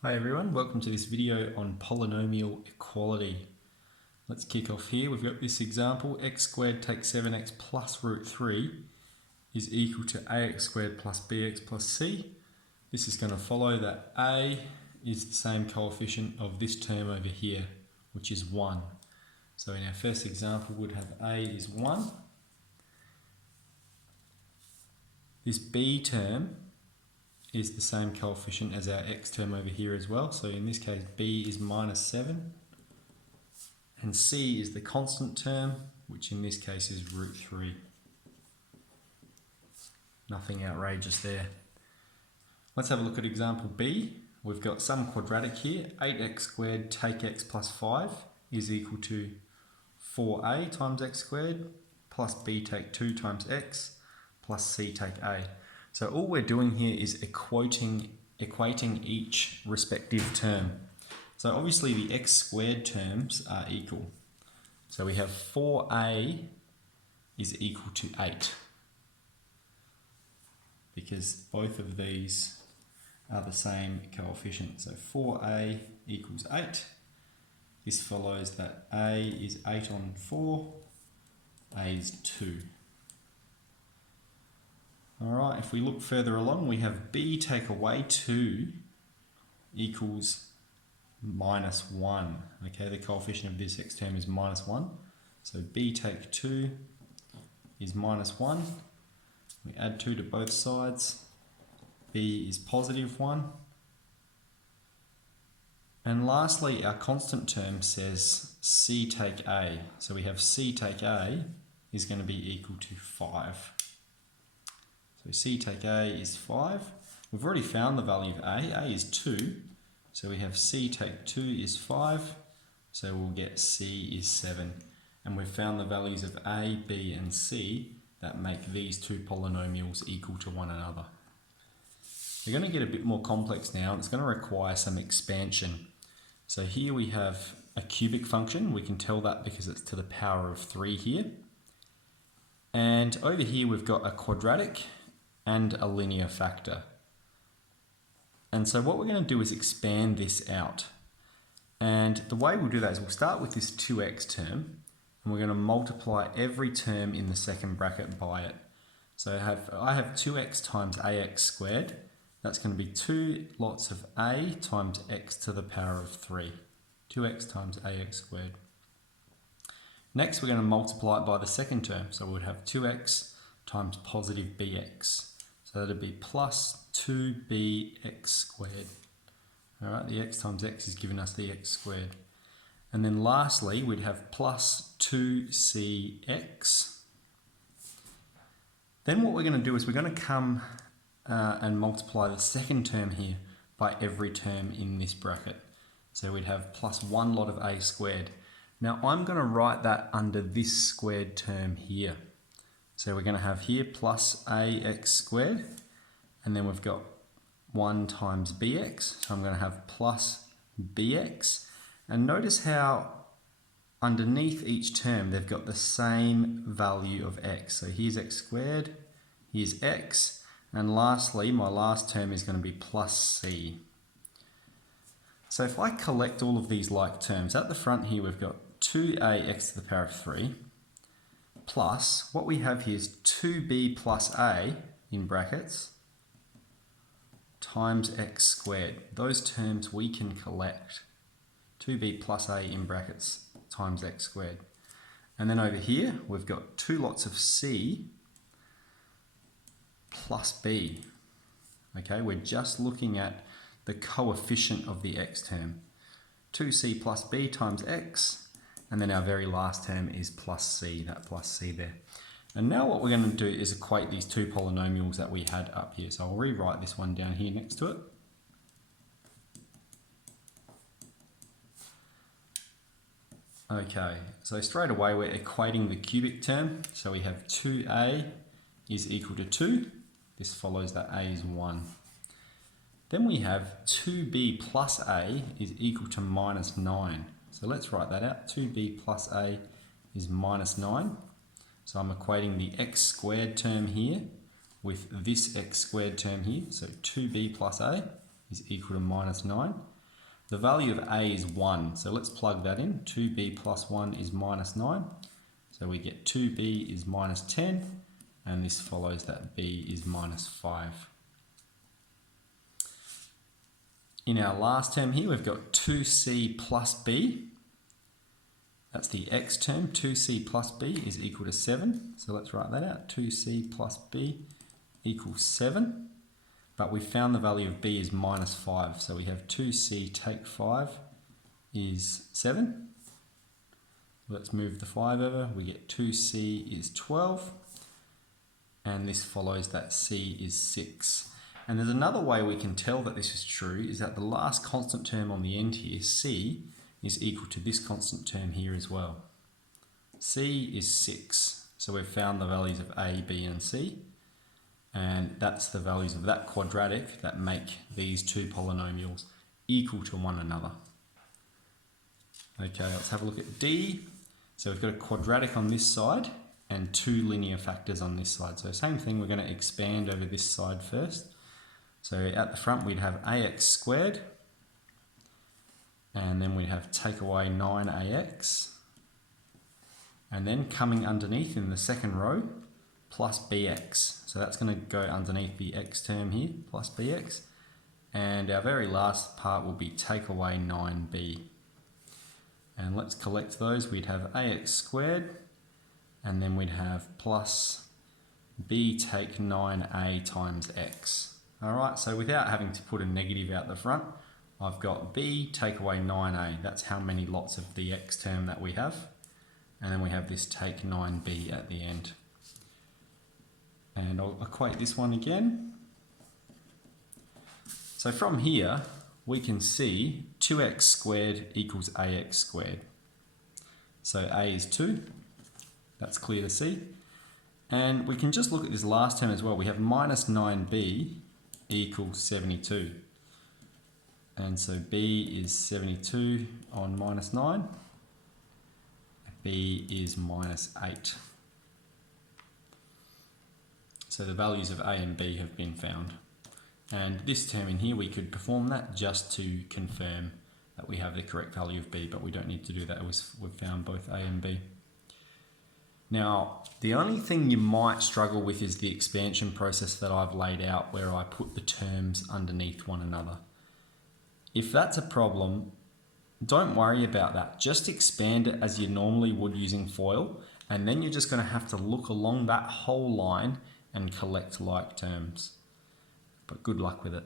Hi everyone, welcome to this video on polynomial equality. Let's kick off here. We've got this example, x squared take 7x plus root 3 is equal to ax squared plus bx plus c. This is going to follow that a is the same coefficient of this term over here, which is 1. So in our first example we'd have a is 1. This b term is the same coefficient as our x term over here as well. So in this case, b is minus 7. And c is the constant term, which in this case is root 3. Nothing outrageous there. Let's have a look at example b. We've got some quadratic here. 8x squared take x plus 5 is equal to 4a times x squared plus b take 2 times x plus c take a. So all we're doing here is equating each respective term. So obviously the x squared terms are equal. So we have 4a is equal to 8 because both of these are the same coefficient. So 4a equals 8. This follows that a is 8 on 4, a is 2. Alright, if we look further along, we have b take away 2 equals minus 1. Okay, the coefficient of this x term is minus 1. So b take 2 is minus 1. We add 2 to both sides. b is positive 1. And lastly, our constant term says c take a. So we have c take a is going to be equal to 5. So c take a is 5. We've already found the value of a is 2. So we have c take 2 is 5. So we'll get c is 7. And we've found the values of a, b and c that make these two polynomials equal to one another. They're going to get a bit more complex now, and it's going to require some expansion. So here we have a cubic function. We can tell that because it's to the power of 3 here. And over here we've got a quadratic and a linear factor. And so what we're going to do is expand this out. And the way we'll do that is we'll start with this 2x term, and we're going to multiply every term in the second bracket by it. So I have 2x times ax squared. That's going to be 2 lots of a times x to the power of 3. 2x times ax squared. Next we're going to multiply it by the second term. So we'd have 2x times positive bx. So that'd be plus 2bx squared. Alright, the x times x is giving us the x squared. And then lastly, we'd have plus 2cx. Then what we're going to do is we're going to come and multiply the second term here by every term in this bracket. So we'd have plus 1 lot of a squared. Now I'm going to write that under this squared term here. So we're going to have here plus ax squared, and then we've got 1 times bx, so I'm going to have plus bx. And notice how underneath each term they've got the same value of x. So here's x squared, here's x, and lastly my last term is going to be plus c. So if I collect all of these like terms, at the front here we've got 2ax to the power of 3, plus, what we have here is 2b plus a, in brackets, times x squared. Those terms we can collect. 2b plus a in brackets times x squared. And then over here, we've got 2 lots of c plus b. Okay, we're just looking at the coefficient of the x term. 2c plus b times x. And then our very last term is plus c, that plus c there. And now what we're going to do is equate these two polynomials that we had up here. So I'll rewrite this one down here next to it. Okay, so straight away we're equating the cubic term. So we have 2a is equal to 2. This follows that a is 1. Then we have 2b plus a is equal to minus 9. So let's write that out. 2b plus a is minus 9. So I'm equating the x squared term here with this x squared term here. So 2b plus a. is equal to minus 9. The value of a is 1, so let's plug that in. 2b plus 1 is minus 9. So we get 2b is minus 10, and this follows that b is minus 5. In our last term here, we've got 2c plus b. That's the x term. 2c plus b is equal to 7. So let's write that out. 2c plus b equals 7. But we found the value of b is minus 5. So we have 2c take 5 is 7. Let's move the 5 over. We get 2c is 12. And this follows that c is 6. And there's another way we can tell that this is true, is that the last constant term on the end here, c, is equal to this constant term here as well. C is 6. So we've found the values of a, b, and c. And that's the values of that quadratic that make these two polynomials equal to one another. Okay, let's have a look at D. So we've got a quadratic on this side and two linear factors on this side. So same thing, we're going to expand over this side first. So at the front we'd have ax squared, and then we'd have take away 9ax, and then coming underneath in the second row, plus bx. So that's going to go underneath the x term here, plus bx. And our very last part will be take away 9b. And let's collect those. We'd have ax squared, and then we'd have plus b take 9a times x. Alright, so without having to put a negative out the front, I've got b take away 9a. That's how many lots of the x term that we have. And then we have this take 9b at the end. And I'll equate this one again. So from here, we can see 2x squared equals ax squared. So a is 2. That's clear to see. And we can just look at this last term as well. We have minus 9b equals 72. And so b is 72 on minus 9. B is minus 8. So the values of a and b have been found. And this term in here, we could perform that just to confirm that we have the correct value of b, but we don't need to do that. We've found both a and b. Now, the only thing you might struggle with is the expansion process that I've laid out, where I put the terms underneath one another. If that's a problem, don't worry about that. Just expand it as you normally would using FOIL, and then you're just going to have to look along that whole line and collect like terms. But good luck with it.